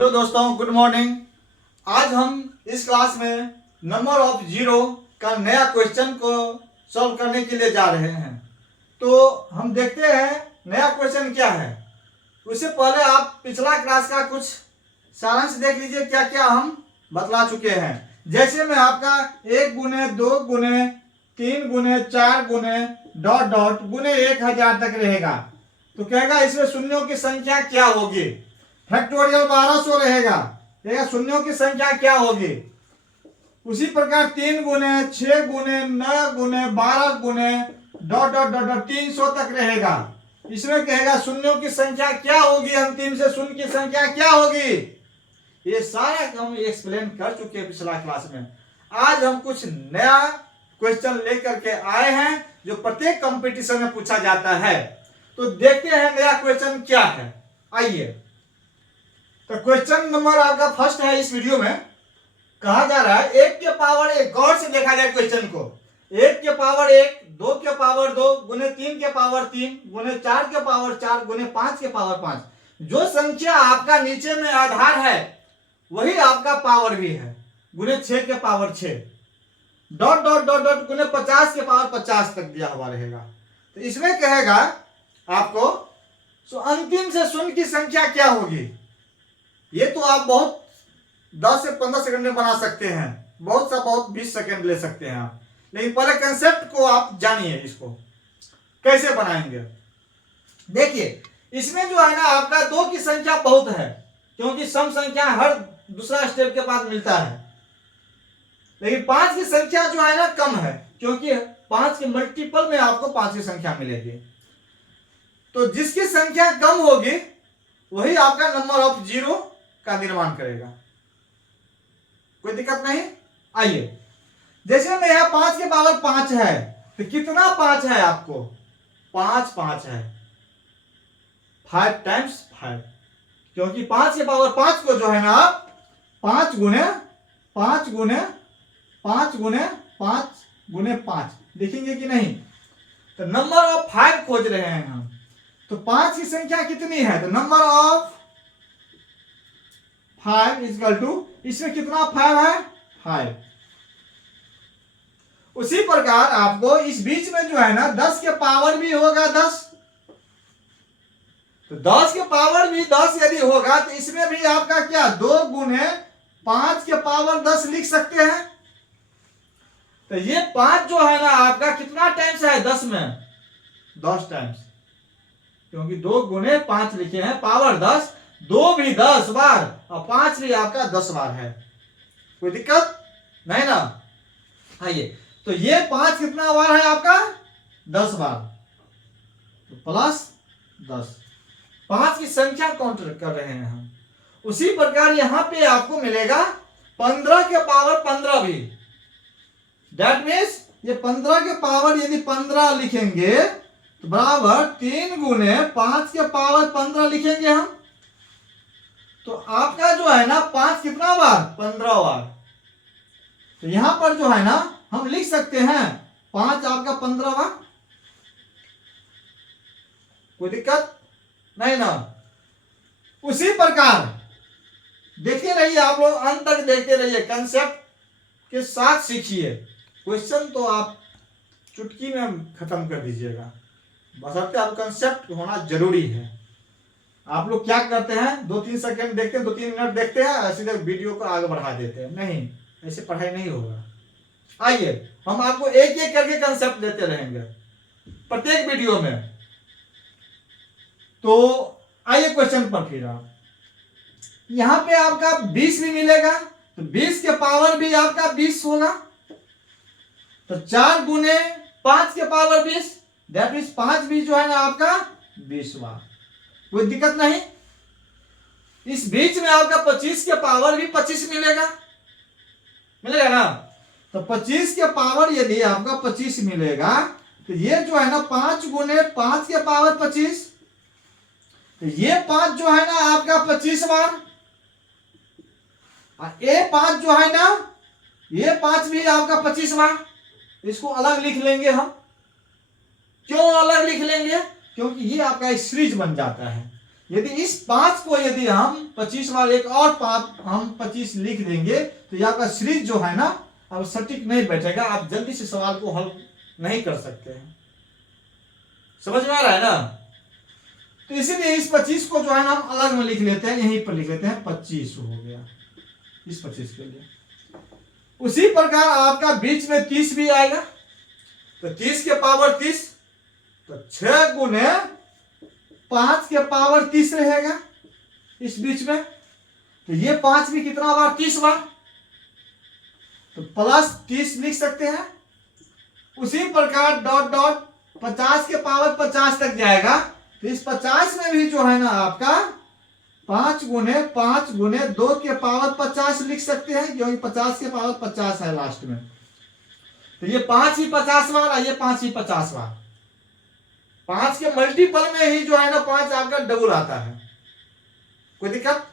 Hello दोस्तों, good morning. आज हम इस क्लास में नंबर ऑफ जीरो का नया क्वेश्चन को सॉल्व करने के लिए जा रहे हैं। तो हम देखते हैं नया क्वेश्चन क्या है। उससे पहले आप पिछला क्लास का कुछ सारांश देख लीजिए, क्या क्या हम बतला चुके हैं। जैसे में आपका 1 गुने 2 गुने 3 गुने 4 गुने डॉट डॉट गुने 1000 तक रहेगा। तो कहेगा इसमें शून्यों की संख्या क्या होगी। फैक्टोरियल 1200 रहेगा, शून्यों की संख्या क्या होगी। उसी प्रकार 3 गुने 6 गुने 9 गुने 12 गुने डॉट डॉट डॉट डॉट 300 तक रहेगा। इसमें कहेगा शून्यों की संख्या क्या होगी, अंतिम से शून्य की संख्या क्या होगी। ये सारा हम एक्सप्लेन कर चुके हैं पिछला क्लास में। आज हम कुछ नया क्वेश्चन लेकर के आए हैं जो प्रत्येक कंपटीशन में पूछा जाता है। तो देखते हैं नया क्वेश्चन क्या है। आइए, तो क्वेश्चन नंबर आपका फर्स्ट है। इस वीडियो में कहा जा रहा है 1 के पावर 1, गौर से देखा जाए क्वेश्चन को। 1 के पावर 1, 2 के पावर 2 गुने 3 के पावर 3 गुने 4 के पावर 4 गुने 5 के पावर 5। जो संख्या आपका नीचे में आधार है वही आपका पावर भी है, गुने 6 के power 6 dot dot dot dot गुने 50 के पावर 50 तक दिया हुआ रहेगा। तो इसमें कहेगा आपको अंतिम से शून्य की संख्या क्या होगी। ये तो आप बहुत 10 से 15 सेकंड में बना सकते हैं, बहुत 20 सेकंड ले सकते हैं आप। लेकिन पहले कंसेप्ट को आप जानिए, इसको कैसे बनाएंगे। देखिए, इसमें जो है ना आपका 2 की संख्या बहुत है, क्योंकि सम संख्या हर दूसरा स्टेप के बाद मिलता है। लेकिन 5 की संख्या जो है ना कम है, क्योंकि 5 के मल्टीपल में आपको 5 की संख्या मिलेगी। तो जिसकी संख्या कम होगी वही आपका नंबर ऑफ जीरो का निर्माण करेगा। कोई दिक्कत नहीं। आइए, जैसे में यहां 5 के पावर 5 है, तो कितना 5 है आपको, 5 है, 5 टाइम्स 5। क्योंकि 5 के पावर 5 को जो है ना आप 5 गुने 5 गुने 5 गुने 5 गुने 5 लिखेंगे कि नहीं। तो नंबर ऑफ 5 खोज रहे हैं हम। तो 5 की संख्या कितनी है, तो नंबर ऑफ 5 इक्वल टू, इसमें कितना 5 है, 5। उसी प्रकार आपको इस बीच में जो है ना 10 के पावर भी होगा 10। तो 10 के पावर भी 10 यदि होगा तो इसमें भी आपका क्या 2 गुने 5 के पावर 10 लिख सकते हैं। तो ये 5 जो है ना आपका कितना टाइम्स है 10 में, 10 टाइम्स, क्योंकि 2 गुने 5 लिखे हैं, पावर 10, 2 भी 10 बार और 5 भी आपका 10 बार है। कोई दिक्कत नहीं ना। आइए, तो ये 5 कितना बार है आपका 10 बार, तो प्लस 10, 5 की संख्या काउंट कर रहे हैं हम। उसी प्रकार यहां पे आपको मिलेगा 15 के पावर 15 भी। दैट मीन्स ये 15 के पावर यदि 15 लिखेंगे तो बराबर 3 गुने 5 के पावर 15 लिखेंगे हम। तो आपका जो है ना 5 कितना बार, 15 बार। तो यहां पर जो है ना हम लिख सकते हैं 5 आपका 15 बार। कोई दिक्कत नहीं ना। उसी प्रकार देखते रहिए, आप लोग अंत तक देखते रहिए, कंसेप्ट के साथ सीखिए। क्वेश्चन तो आप चुटकी में खत्म कर दीजिएगा, बशर्ते आप कंसेप्ट होना जरूरी है। आप लोग क्या करते हैं, 2-3 सेकंड देखते हैं, 2-3 मिनट देखते हैं, सीधे वीडियो को आगे बढ़ा देते हैं। नहीं, ऐसे पढ़ाई नहीं होगा। आइए, हम आपको एक एक करके कंसेप्ट देते रहेंगे प्रत्येक वीडियो में। तो आइए क्वेश्चन पर फिर आप, यहां पे आपका 20 भी मिलेगा, तो 20 के पावर भी आपका 20 होगा। तो 4 गुने 5 के पावर 20, दैट मीन्स 5 भी जो है ना आपका 20 बार। कोई दिक्कत नहीं। इस बीच में आपका 25 के पावर भी 25 मिलेगा ना। तो 25 के पावर यदि आपका 25 मिलेगा तो ये जो है ना 5 गुने 5 के पावर 25, तो ये 5 जो है ना आपका 25 बार। ये 5 जो है ना, ये 5 भी आपका 25 बार। इसको अलग लिख लेंगे हम। क्यों अलग लिख लेंगे, क्योंकि ये आपका एक सीरीज बन जाता है। यदि इस 5 को यदि हम 25 बार एक और 5 हम 25 लिख देंगे तो ये आपका सीरीज जो है ना अब सटीक नहीं बैठेगा, आप जल्दी से सवाल को हल नहीं कर सकते हैं। समझ में आ रहा है ना? तो इसीलिए इस 25 को जो है ना हम अलग में लिख लेते हैं, यहीं पर लिख लेते हैं 25 हो गया इस 25 के लिए। उसी प्रकार आपका बीच में 30 भी आएगा, तो 30 के पावर 30, तो 6 गुने 5 के पावर 30 रहेगा इस बीच में। तो ये 5 भी कितना बार? 30 बार, तो प्लस 30 लिख सकते हैं। उसी प्रकार डॉट डॉट 50 के पावर 50 तक जाएगा, तो इस 50 में भी जो है ना आपका 5 गुने 2 के पावर 50 लिख सकते हैं, क्योंकि 50 के पावर 50 है लास्ट में। तो ये 5 ही 50 बार और ये 5 ही 50 बार। 5 के मल्टीपल में ही जो है ना 5 आपका डबल आता है, कोई दिक्कत?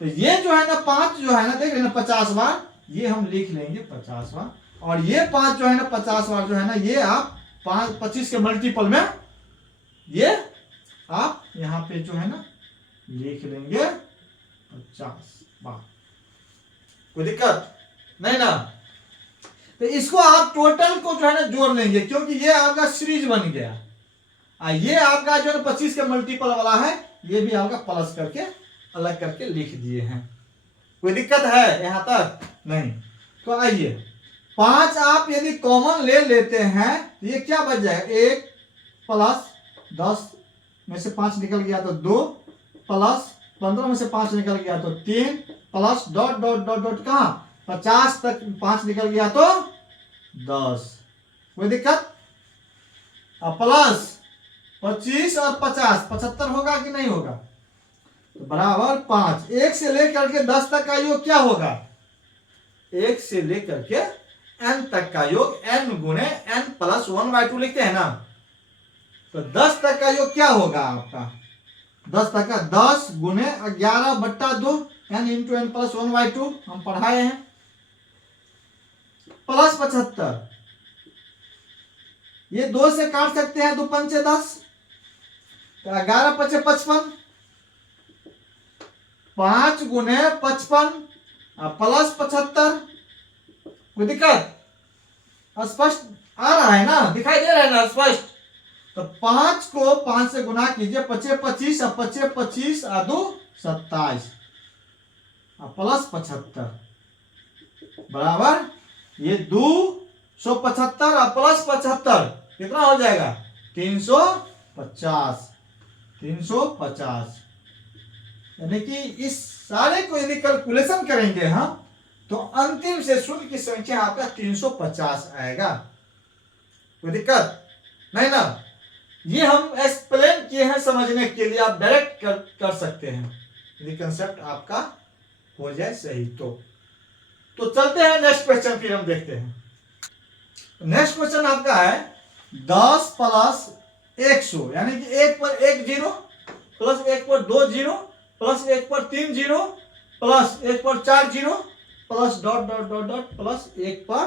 तो ये जो है ना 5 जो है ना देख रहे ना 50 बार, ये हम लिख लेंगे 50 बार, और ये 5 जो है ना 50 बार जो है ना ये आप 25 के मल्टीपल में ये आप यहां पे जो है ना लिख लेंगे 50 बार, कोई दिक्कत नहीं ना? तो इसको आप टोटल को जो है ना जोड़ लेंगे, क्योंकि ये आपका सीरीज बन गया, ये आपका जो है 25 के मल्टीपल वाला है, ये भी आपका प्लस करके अलग करके लिख दिए हैं। कोई दिक्कत है यहां तक? नहीं। तो आइए 5 आप यदि कॉमन ले लेते हैं तो ये क्या बच जाएगा? 1 प्लस 10 में से 5 निकल गया तो 2, प्लस 15 में से 5 निकल गया तो 3, plus dot dot dot dot कहां 50 तक 5 निकल गया तो 10। कोई दिक्कत? अब प्लस 25 और 50 75 होगा कि नहीं होगा? तो बराबर 5। 1 से लेकर के 10 तक का योग क्या होगा? 1 से लेकर के n तक का योग n गुने n प्लस 1/2 लिखते हैं ना। तो 10 तक का योग क्या होगा आपका? 10 तक का 10 गुने 11/2 n इंटू n प्लस 1/2 हम पढ़ाए हैं, प्लस 75। ये 2 से काट सकते हैं, 2 पंचे 10, तो 11 पचे 55, 5 गुने 55 प्लस 75। कोई दिक्कत? स्पष्ट आ रहा है ना? दिखाई दे रहा है ना स्पष्ट? तो 5 को 5 से गुना कीजिए, 5 25 और 5 25 और 2 27 प्लस 75 बराबर ये 275 और प्लस 75 कितना हो जाएगा? 350। 350 यानी कि इस सारे को यदि कैलकुलेशन करेंगे हम तो अंतिम से शून्य की संख्या आपका 350 आएगा। कोई दिक्कत नहीं ना? ये हम एक्सप्लेन किए हैं समझने के लिए, आप डायरेक्ट कर सकते हैं यदि कंसेप्ट आपका हो जाए सही तो चलते हैं नेक्स्ट क्वेश्चन, फिर हम देखते हैं। नेक्स्ट क्वेश्चन आपका है 10 प्लस 100 यानी कि 1 पर 1 जीरो, प्लस 1 पर 2 जीरो, प्लस 1 पर 3 जीरो, प्लस 1 पर 4 zero, plus dot dot dot dot plus 1 पर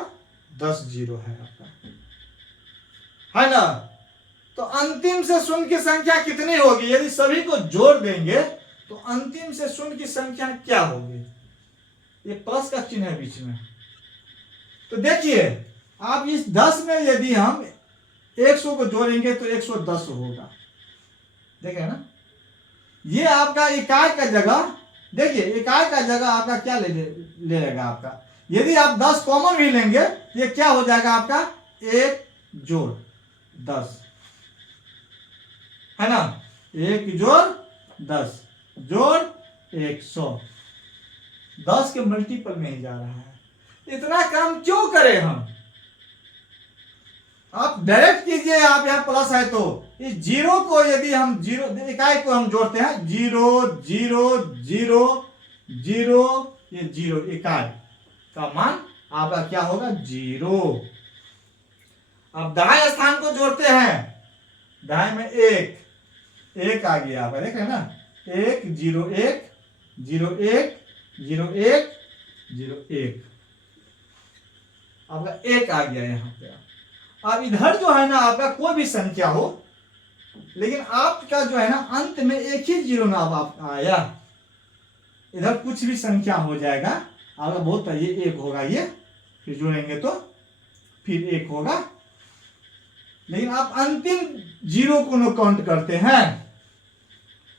10 जीरो है आपका, है ना? तो अंतिम से शून्य की संख्या कितनी होगी? यदि सभी को जोड़ देंगे तो अंतिम से शून्य की संख्या क्या होगी? ये प्लस का चिन्ह है बीच में। तो देखिए आप इस 10 में यदि हम 100 को जोड़ेंगे तो 110 होगा, देखे ना? ये आपका इकाई का जगह, देखिए इकाई का जगह आपका क्या ले लेगा आपका। यदि आप 10 कॉमन भी लेंगे ये क्या हो जाएगा आपका? 1 जोड़ 10, है ना? 1 जोड़ 10 जोड़ 100, 10 के मल्टीपल में ही जा रहा है। इतना काम क्यों करें हम? आप डायरेक्ट कीजिए, आप यहाँ प्लस है तो इस जीरो को यदि हम जीरो इकाई को हम जोड़ते हैं, 0 0 0 0 ये जीरो इकाई का मान आपका क्या होगा? 0। अब दाएं स्थान को जोड़ते हैं, दाएं में 1 आ गया आपका, देख रहे हैं ना? 1 0 1 0 1 0 1 0 1 आपका 1 आ गया यहाँ पे। अब इधर जो है ना आपका कोई भी संख्या हो, लेकिन आपका जो है ना अंत में एक ही जीरो ना आप आया, इधर कुछ भी संख्या हो जाएगा, आपका बहुत ये एक होगा, ये फिर जोड़ेंगे तो फिर एक होगा, लेकिन आप अंतिम जीरो को न काउंट करते हैं।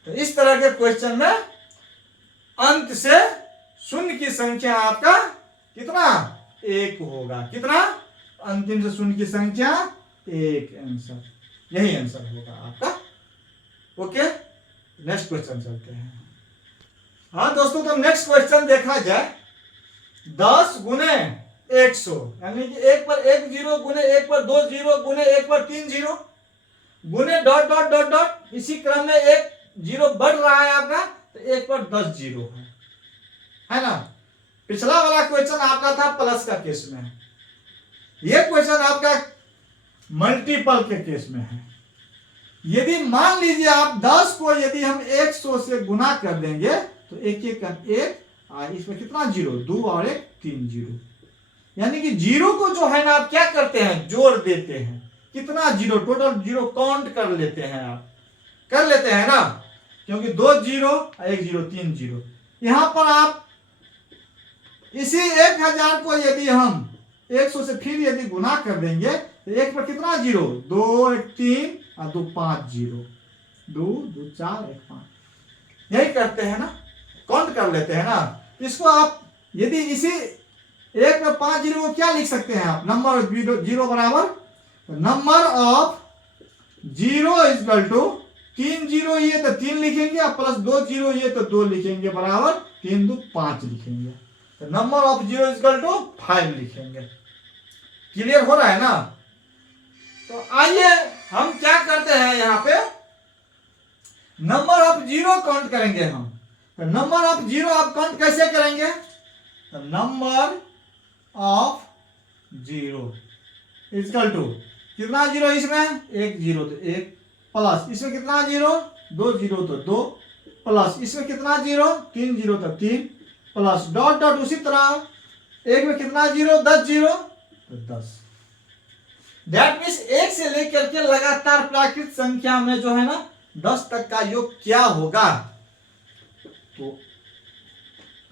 तो इस तरह के क्वेश्चन में अंत से शून्य की संख्या आपका कितना, एक होगा। कितना, अंतिम से शून्य की संख्या एक, आंसर यही आंसर होगा आपका। ओके, नेक्स्ट क्वेश्चन चलते हैं। हाँ दोस्तों, तो नेक्स्ट क्वेश्चन देखा जाए 10 गुने 100, यानी कि एक पर एक जीरो, गुने एक पर दो जीरो, गुने एक पर तीन जीरो, गुने डॉट डॉट डॉट डॉट, इसी क्रम में एक जीरो बढ़ रहा है आपका, तो एक पर 10 जीरो है ना। पिछला वाला क्वेश्चन आपका था प्लस का केस में, यह क्वेश्चन आपका मल्टीपल के केस में है। यदि मान लीजिए आप 10 को यदि हम 100 से गुना कर देंगे तो एक एक का एक, इसमें कितना जीरो, 2 और 1 3 जीरो, यानी कि जीरो को जो है ना आप क्या करते हैं, जोड़ देते हैं। कितना जीरो, टोटल जीरो काउंट कर लेते हैं, आप कर लेते हैं ना, क्योंकि 2 जीरो 1 जीरो 3 जीरो। यहां पर आप इसी 1000 को यदि हम 100 से फिर यदि गुना कर देंगे तो एक पर कितना जीरो, 2 1 3 और 2 5 जीरो, 2 2 4 1 5, यही करते हैं ना, काउंट कर लेते हैं ना। इसको आप यदि इसी एक में 5 जीरो को क्या लिख सकते हैं आप, नंबर ऑफ जीरो बराबर number of zero is equal to 3 zero ये तो 3 लिखेंगे, और प्लस 2 जीरो ये तो 2 लिखेंगे, बराबर 3 2 5 लिखेंगे, तो number of zero is equal to 5 लिखेंगे। क्लियर हो रहा है ना। तो आइए हम क्या करते हैं, यहां पे नंबर ऑफ जीरो काउंट करेंगे हम। तो नंबर ऑफ जीरो आप काउंट कैसे करेंगे, तो number of zero is equal to कितना जीरो, इसमें 1 जीरो तो 1, प्लस इसमें कितना जीरो, 2 जीरो तो 2, प्लस इसमें कितना जीरो, 3 जीरो तो 3, प्लस डॉट डॉट उसी तरह एक में कितना जीरो, 10 जीरो तो 10। दैट मीन्स एक से लेकर के लगातार प्राकृत संख्या में जो है ना 10 तक का योग क्या होगा, तो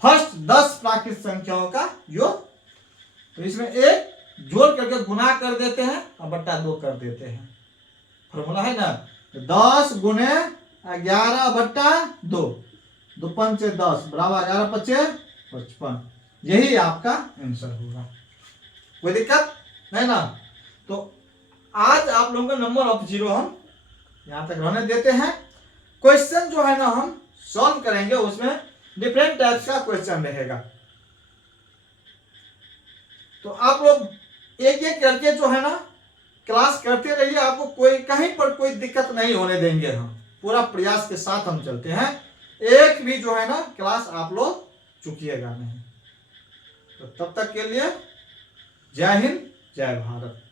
फर्स्ट 10 प्राकृत संख्याओं का योग, तो इसमें एक जोड़ करके गुना कर देते हैं और बट्टा 2 कर देते हैं, फॉर्मूला है ना। तो 10 गुने 11 बट्टा 2, 2 पंचे 10 बराबर 11 पचे 55, यही आपका आंसर होगा। कोई दिक्कत नहीं ना। तो आज आप लोगों का नंबर ऑफ जीरो हम यहां तक रहने देते हैं। क्वेश्चन जो है ना हम सॉल्व करेंगे, उसमें डिफरेंट टाइप्स का क्वेश्चन रहेगा, तो आप लोग एक एक करके जो है ना क्लास करते रहिए, आपको कोई कहीं पर कोई दिक्कत नहीं होने देंगे, हम पूरा प्रयास के साथ हम चलते हैं, एक भी जो है ना क्लास आप लोग चुकिएगा नहीं। तो तब तक के लिए जय हिंद जय भारत।